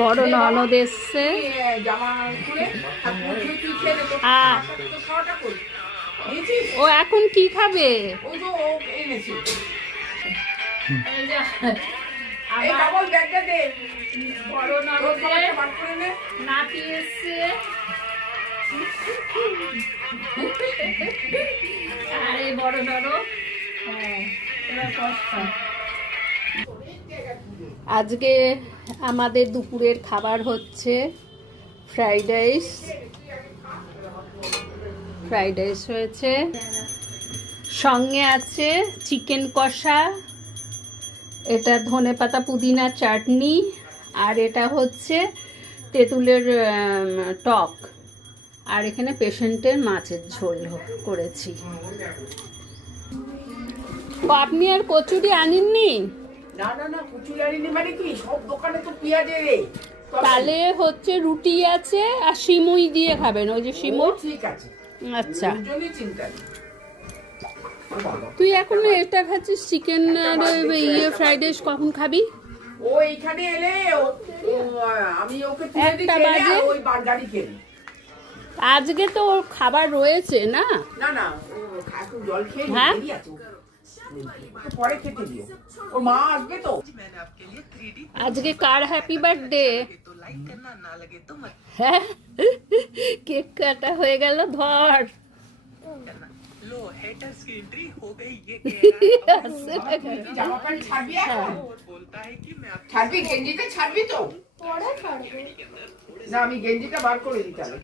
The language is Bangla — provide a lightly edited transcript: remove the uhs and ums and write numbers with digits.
বড় ননদ এসছে। ও এখন কি খাবে? বড় ননদের নাতি এসছে। আরে বড় ননদ, আজকে আমাদের দুপুরের খাবার হচ্ছে ফ্রাইড রাইস হয়েছে, সঙ্গে আছে চিকেন কষা, এটা ধনেপাতা পুদিনা চাটনি, আর এটা হচ্ছে তেঁতুলের টক, আর এখানে পেশেন্টের মাছের ঝোল করেছি। আপনি আর কচুরি আনেননি? না না না, কচুরি আনিনি মানে কি, সব দোকানে তো পেঁয়াজের রে। তাহলে হচ্ছে রুটি আছে আর সিমুই দিয়ে খাবেন, ওই যে সিমুই। ঠিক আছে, আচ্ছা, চিন্তা নেই। তুই এখন এটা খাচ্ছিস চিকেন আর ফ্রাইড রাইস, কখন খাবি? ও এইখানে এলে আমি ওকে একটা বাজে ওই বার্গারই খেলি। আজকে তো ওর খাবার রয়েছে না? না না, ও একটু জল খেয়ে হ্যাঁ, পরে খেতে দিও, ওর মা আসবে তো। আজকে কার হ্যাপি বার্থডে? হ্যাঁ, কেক কাটা হয়ে গেল, ধর। ছাড়বি, গেঞ্জিটা ছাড়বি তো? না, আমি গেঞ্জিটা বার করে দিতে হবে।